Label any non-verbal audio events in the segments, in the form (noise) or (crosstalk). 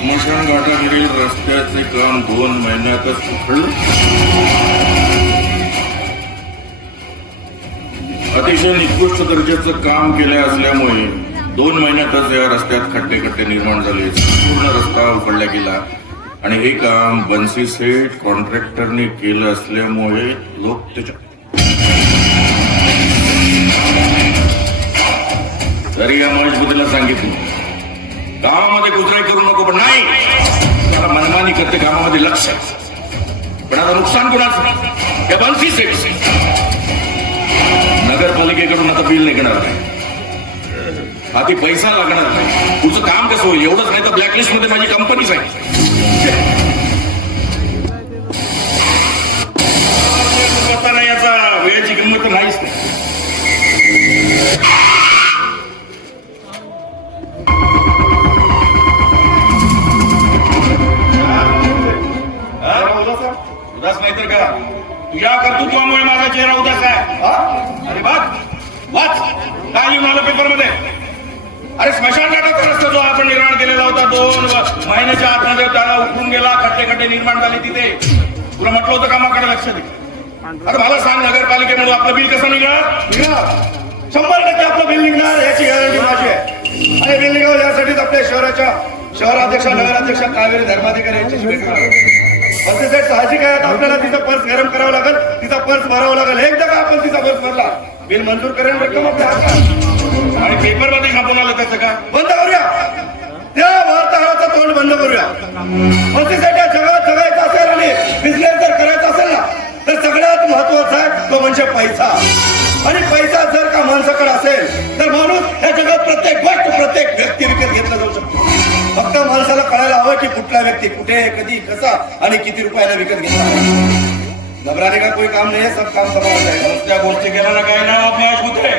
स्मशान घाटावरील रस्त्याचे काम दोन महिन्यातच उखडलं अतिशय निकृष्ट दर्जाचं काम केले असल्यामुळे दोन महिन्यातच या रस्त्यात खड्डे खड्डे निर्माण झाले. पूर्ण रस्ता उखडला गेला. आणि हे काम बन्सी सेठ कॉन्ट्रॅक्टरने केलं असल्यामुळे लोक त्याच्या तरी या महेशबुद्धीला सांगितलं. गावामध्ये कुत्राई करू नको पण नाही. त्याला मनमानी करते कामामध्ये लक्ष. पण आता नुकसान कुणाचं? या बन्सी सेट नगरपालिकेकडून आता बिल निघणार नाही. आधी पैसा लागणार नाही. तुझं काम कसं होईल? एवढंच नाही तर ब्लॅकलिस्टमध्ये माझी कंपनीच आहे. का तुझ्या कर्तृत्वामुळे माझा चेहरा उदास आहे. अरे वाच. वाच. काय लिहून आलं पेपरमध्ये अरे स्मशान घाटाचा रस्ता जो आपण निर्माण केलेला होता. दोन महिन्याच्या आतमध्ये त्याला उठून गेला. खड्डे खड्डे निर्माण झाले तिथे. तुला म्हटलं होतं कामाकडे लक्ष दे. अरे मला सांग नगरपालिकेमध्ये आपलं बिल कसं निघणार? निघणार. शंभर टक्के आपलं बिल निघणार याची गॅरंटी माझी आहे. आणि बिल निघावं यासाठीच आपल्या शहराच्या शहराध्यक्ष नगराध्यक्ष कावेरी धर्माधिकारी यांच्याशी भेट असे साहेब साहजिक आहे आता आपल्याला तिचा पर्स गरम करावा लागेल तिचा पर्स भरावा लागेल. एकदा का आपण तिचा पर्स भरला बिल मंजूर करेल रक्कम आपल्या हातात. आणि पेपरमध्ये छापून आलं त्याचं का? बंद करूया. त्या वार्ताहराचं तोंड बंद करूया. मंत्रीसाठी जगात जगायचं असेल आणि बिझनेस जर करायचा असेल ना तर सगळ्यात महत्त्वाचा आहे तो म्हणजे पैसा. आणि पैसा जर का माणसाकडे असेल तर माणूस या जगात प्रत्येक गोष्ट प्रत्येक व्यक्ती विकत घेतला जाऊ शकतो. फक्त माणसाला कळायला हवं की कुठला व्यक्ती कुठे कधी कसा आणि किती रुपयाला विकत घेतला. घबराने का कोई काम नाही सब काम समाज आहे. त्या गोष्टी केल्यानं काय ना अपयश होते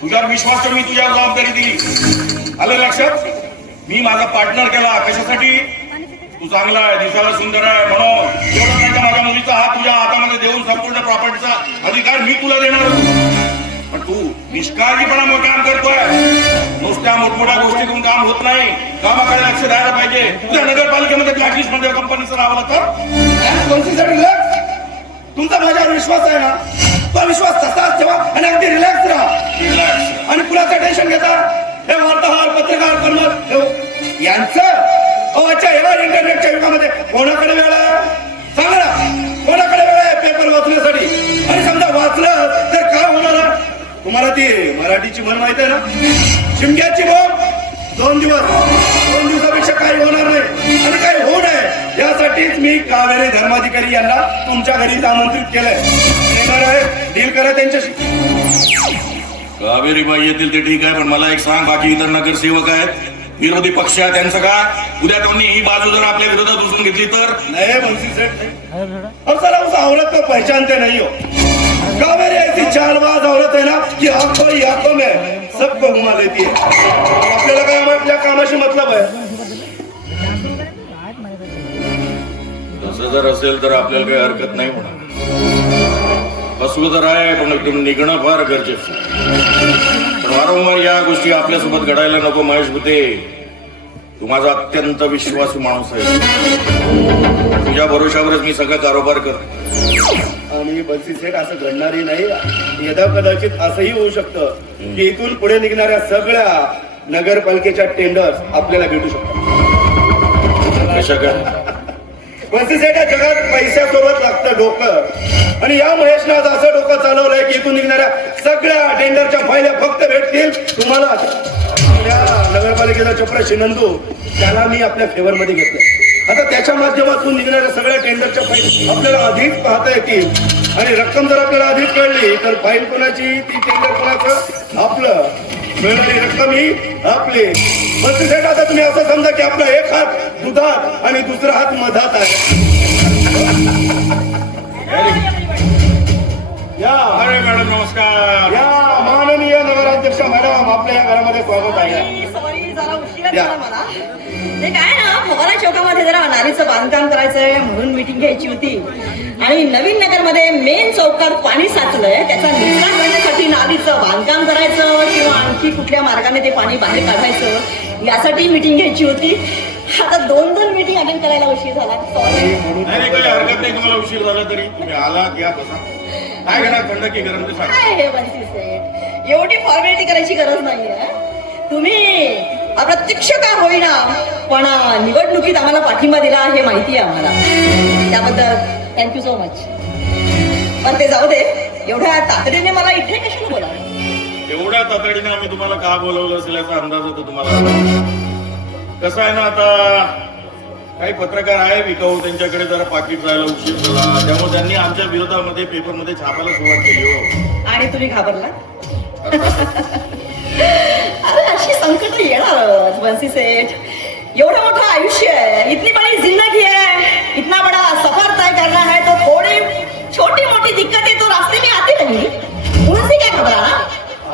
तुझ्यावर विश्वास तर मी तुझ्या जबाबदारी दिली. आलं लक्षात? मी माझा पार्टनर केला. कशासाठी? तू चांगला आहे दिसायला सुंदर आहे म्हणून. एवढं माझ्या मुलीचा हात तुझ्या हातामध्ये देऊन संपूर्ण प्रॉपर्टीचा अधिकार मी तुला देणार. पण तू निष्काळजीपणामुळे काम करतोय. नुसत्या मोठमोठ्या गोष्टीतून काम होत नाही. कामाकडे लक्ष द्यायला पाहिजे. तुझ्या नगरपालिकेमध्ये ब्लॅकलिस्टमध्ये कंपनीचं राहिलं तर? तुमचा माझ्यावर विश्वास आहे ना? तो विश्वास तसाच ठेवा आणि अगदी रिलॅक्स राहा. रिलॅक्स आणि कुणाचं टेन्शन घेता? हे वार्ताहर पत्रकार कर्मचारी यांचं? अहो, आजच्या या इंटरनेटच्या युगामध्ये कोणाकडे वेळ आहे? सांगा ना कोणाकडे वेळ आहे पेपर वाचण्यासाठी? तुम्हाला ती मराठीची म्हण माहिती आहे ना? शिमग्याची बोंब दोन दिवस दोन दिवसापेक्षा काही होणार नाही. आणि काही होऊ नये. यासाठीच मी कावेरी धर्माधिकारी यांना तुमच्या घरी आमंत्रित केलंय. डील करा त्यांच्याशी. कावेरी बाई येतील ते ठीक आहे पण मला एक सांग बाकी इतर नगरसेवक आहेत विरोधी पक्ष आहे त्यांचं का? उद्या त्यांनी ही बाजू जर आपल्या विरोधात उचलून घेतली तर? नहीं बंसी सेठ औरत को पहचानते नहीं हो. कावेरी है ना कि आंखों ही आंखों में सबको घुमा लेती है। आपल्याला काय आपल्या कामाशी मतलब आहे. तसं जर असेल तर आपल्याला काही हरकत नाही म्हणा फसवं तर आहे पण एकदम निघणं फार गरजेचं पण वारंवार या गोष्टी आपल्यासोबत घडायला नको महेश भुते तू माझा अत्यंत विश्वासू माणूस आहे तुझ्या भरोशावरच मी सगळं कारोबार करतो. आणि बंसी सेठ असं घडणारही नाही. यदा कदाचित असंही होऊ शकतं की इथून पुढे निघणाऱ्या सगळ्या नगरपालिकेच्या टेंडर्स आपल्याला भेटू शकतात. बंसीसेठ या जगात पैशासोबत लागतं डोकं. आणि या महेशनं आज असं डोकं चालवलंय की इथून निघणाऱ्या सगळ्या टेंडरच्या फायल्या फक्त भेटतील तुम्हाला. आपल्या नगरपालिकेचा चपराशी नंदू त्याला मी आपल्या फेवर मध्ये घेतलं आता त्याच्या माध्यमातून निघणाऱ्या सगळ्या टेंडरच्या फाईल आपल्याला आधीच पाहता येतील. आणि रक्कम जर आपल्याला आधीच कळली तर फाईल कोणाची? ती टेंडर कोणाचं? आपलं. मिळणारी रक्कम ही आपली. बंसीसेठ आता तुम्ही असं समजा की आपला एक हात दुधात आणि दुसरा हात मधात आहे. (laughs) या. अरे मॅडम नमस्कार. या. मॅडम आपल्या घरामध्ये स्वागत आहे. सॉरी जरा उशिरा या. झाला मला. ते काय ना फवारा चौकामध्ये जरा नालीचं बांधकाम करायचंय म्हणून मिटिंग घ्यायची होती. आणि नवीन नगरमध्ये मेन चौकात पाणी साचलंय. त्याचा निकाल करण्यासाठी नालीचं बांधकाम करायचं किंवा आणखी कुठल्या मार्गाने ते पाणी बाहेर काढायचं यासाठी मिटिंग घ्यायची होती. आता दोन दोन मीटिंग अटेंड करायला उशीर झाला. सॉरी म्हणून नाही नाही काही हरकत नाही तुम्हाला उशीर झाला तरी. तुम्ही आलात या बसा. काय घेणार थंड की गरम? ते सांगा काय हे बनसी सेठ एवढी फॉर्मॅलिटी करायची गरज नाहीये. तुम्ही अप्रत्यक्ष का होईना पण निवडणुकीत आम्हाला पाठिंबा दिला हे माहिती आहे आम्हाला. त्याबद्दल थँक्यू सो मच पण ते जाऊ दे एवढ्या तातडीने मला इथे कशाला बोलावलं एवढ्या तातडीने आम्ही तुम्हाला का बोलवलं असेल याचा अंदाज होतो तुम्हाला. कसं आहे ना आता काही पत्रकार आहे विकाऊ त्यांच्याकडे जरा पाकिट जायला उशीर झाला. त्यामुळे त्यांनी आमच्या विरोधामध्ये पेपरमध्ये छापायला सुरुवात केली हो. आणि तुम्ही घाबरला अरे अशी संकट येणार बंसी सेठ. एवढं मोठं आयुष्य आहे. इतनी बड़ी जिंदगी है इतना बड़ा सफर तय करना है तो थोड़ी छोटी मोटी दिक्कतें तो रास्ते में आती नहीं उनसे क्या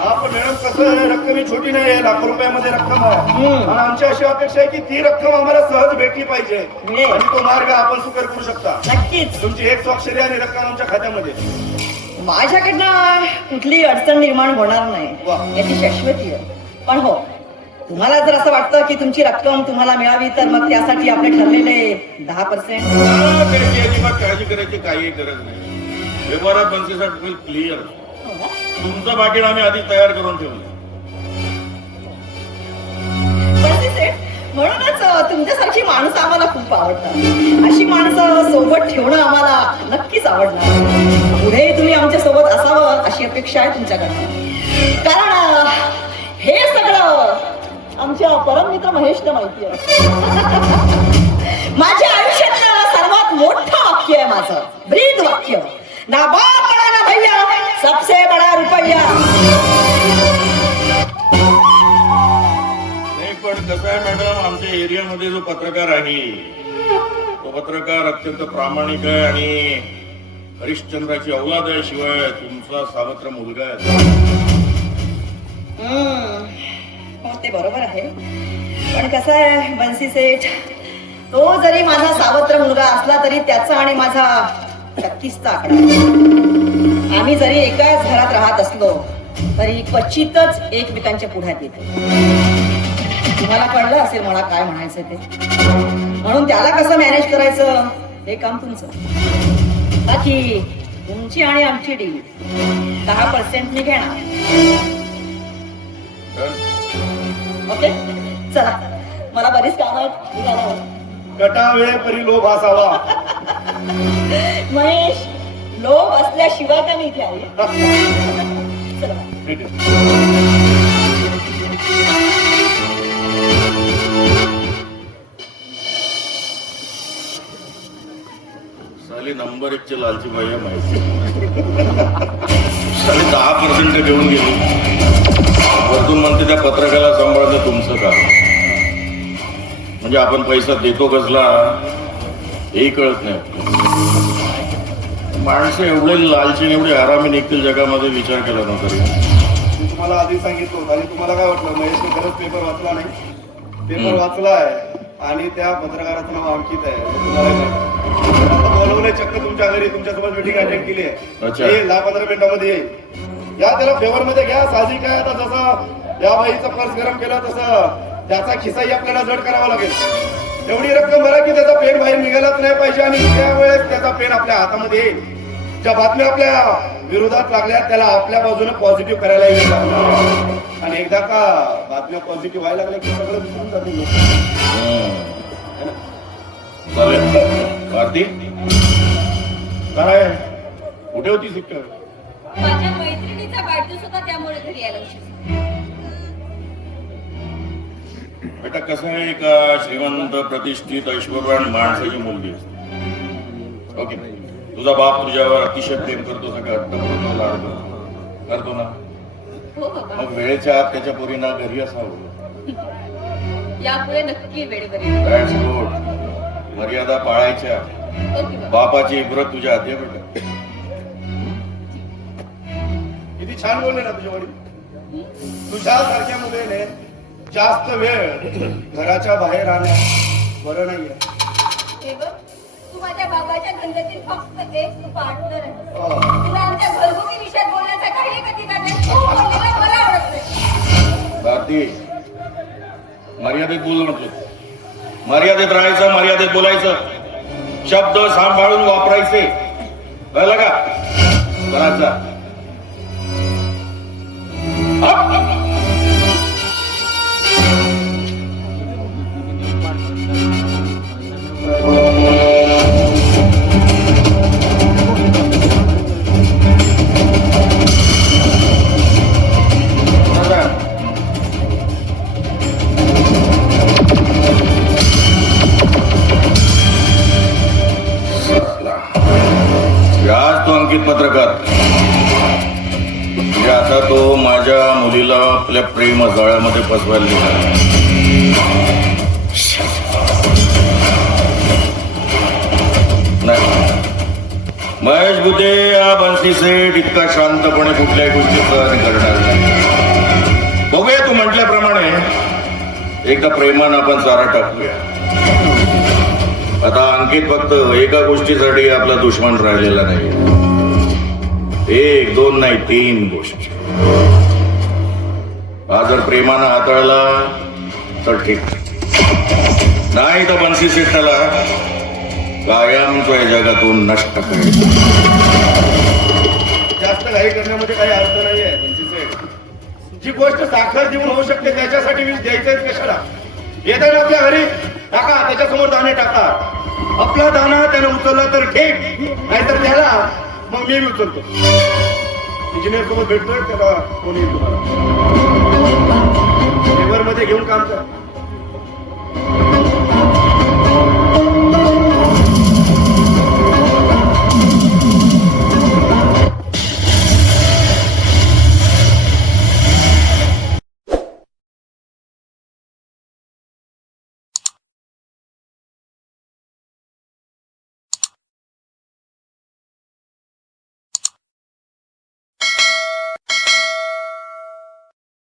मॅडम कसं आहे रक्कम ही छोटी नाही आहे लाखो रुपयामध्ये रक्कम आहे. हम्म. आणि आमची अशी अपेक्षा आहे की ती रक्कम आम्हाला सहज भेटली पाहिजे. आणि तो मार्ग आपण स्वीकार करू शकता. नक्कीच. तुमची एक स्वाक्षरी आणि रक्कम आमच्या खात्यामध्ये. माझ्याकडनं कुठली अडचण निर्माण होणार वा. नाही याची शाश्वती आहे. पण हो तुम्हाला जर असं वाटतं की तुमची रक्कम तुम्हाला मिळावी तर मग त्यासाठी आपले ठरलेले दहा पर्सेंट हा, त्याची अजिबात काळजी करायची काही गरज नाही. व्यवहारात बनसेसाठी क्लिअर तुमचं पाकिट आम्ही आधी तयार करून ठेवू. म्हणूनच तुमच्यासारखी माणसं आम्हाला खूप आवडतात. अशी माणसं सोबत ठेवणं आम्हाला नक्कीच आवडणार. पुढे तुम्ही आमच्यासोबत असावं अशी अपेक्षा आहे तुमच्याकडनं. कारण हे सगळं आमच्या परममित्र महेशनं माहिती आहे. (laughs) माझ्या आयुष्यातलं सर्वात मोठं वाक्य आहे माझं. ब्रीद वाक्य. ना बाप ना भैया सबसे रुपया नाही पण आहे मॅडम आमच्या एरियामध्ये जो पत्रकार आहे तो पत्रकार अत्यंत प्रामाणिक आहे आणि हरिश्चंद्राची औलाद आहे शिवाय तुमचा सावत्र मुलगा आहे. हम्म, हो ते बरोबर आहे. पण कसं आहे बन्सी सेठ तो जरी माझा सावत्र मुलगा असला तरी त्याचा आणि माझा नक्कीच आकडा आम्ही जरी एकाच घरात राहत असलो तरी क्वचितच एकमेकांच्या पुढ्यात येतो. तुम्हाला कळलं असेल मला काय म्हणायचं ते? म्हणून त्याला कसं मॅनेज करायचं? हे काम तुमचं. बाकी तुमची आणि आमची डील दहा पर्सेंटने घेणार. ओके? चला. मला बरीच कामं. मी. कटावे परी लोभ असावा. महेश! लोभ असल्याशिवाय का मी इथे आली. साली नंबर एकचे लालची बाई माहिती. साली दहा पर्सेंट घेऊन गेली. वरतून म्हणते त्या पत्रकाला सांभाळणं तुमचं काम. म्हणजे आपण पैसा देतो कसला? हेही कळत नाही माणसं एवढे लालची एवढे आरामी निघतील जगामध्ये विचार केला नव्हता तरी मी तुम्हाला आधी सांगितलं होतं आणि तुम्हाला काय वाटलं? महेशने खरंच पेपर वाचला नाही? पेपर. वाचला आहे आणि त्या पत्रकाराचं नाव अंकित आहे. बोलवलंय चक्क तुमच्या घरी तुमच्यासोबत मिटिंग अटेंड केली. आहे. येईल दहा पंधरा मिनिटामध्ये येईल. या त्याला फेवर मध्ये घ्या. साहजिक आहे आता जसं या बाईचा पर्स गरम केला तसं त्याचा खिसाही आपल्याला जड करावा लागेल. एवढी रक्कम भरा की त्याचा पेन बाहेर निघालाच नाही पाहिजे आणि त्यावेळेस त्याचा पेन आपल्या हातामध्ये येईल. ज्या बातम्या आपल्या विरोधात लागल्या त्याला आपल्या बाजूने पॉझिटिव्ह करायला येईल. आणि एकदा का बातम्या पॉझिटिव्ह व्हायला लागल्या की सगळं विसरून. चालेल. भारती काय कुठे होती सिक्का माझ्या मैत्रिणीचा वाढदिवस होता त्यामुळे घरी झाला. बेटा कसं आहे एका श्रीमंत प्रतिष्ठित ऐश्वर्यवान माणसाची मुलगी? असते ओके. तुझा बाप तुझ्यावर अतिशय प्रेम करतो सगळं करतो लाड करतो करतो ना. हो बाबा. मग वेळेच्या आत त्याच्या पोरींना घरी असावं. यापुढे नक्की वेळेवर मर्यादा पाळायच्या. बापाची इब्रत तुझ्या हाती बेटा. किती छान बोलले ना तुझ्या वडील. तुझ्यासारख्या मुलीने जास्त वेळ घराच्या बाहेर राहण्यास बरं नाहीये. हे बाबाच्या धंद्यातील फक्त एक पार्टनर आहे तुला आमच्या घरगुती विषयात बोलण्याचा काही अधिकार नाही. तू बोललेलं मला आवडत नाही. भारती मर्यादेत बोल म्हटलं मर्यादेत राहायचं मर्यादेत बोलायचं. शब्द सांभाळून वापरायचे. कळलं का? करायचा तो माझ्या मुलीला आपल्या प्रेम जाळ्यामध्ये फसवायला निघाला. नाही. महेश बुधे या बन्सी सेठ इतका शांतपणे कुठल्याही गोष्टीचा करणार नाही. बघूया तू म्हटल्याप्रमाणे एकदा प्रेमानं आपण चारा टाकूया. आता अंकित फक्त एका गोष्टीसाठी आपला दुश्मन राहिलेला नाही. एक दोन नाही तीन गोष्टी. हा जर प्रेमानं हाताळला तर ठीक. नाही तर बनसी शेठाला कायमच्या या जगातून नष्ट करेल. जास्त घाई करण्यामध्ये काही अर्थ नाही आहे बनसीचे जी गोष्ट साखर देऊन होऊ शकते त्याच्यासाठी मी द्यायचंय कशाला? येताना आपल्या घरी टाका त्याच्यासमोर दाणे टाका. आपला दाना त्याने उचलला तर ठीक नाहीतर त्याला मग मी उचलतो. इंजिनियर सोबत भेटतोय त्याला फोन येईल तुम्हाला. लेबरमध्ये घेऊन काम करा.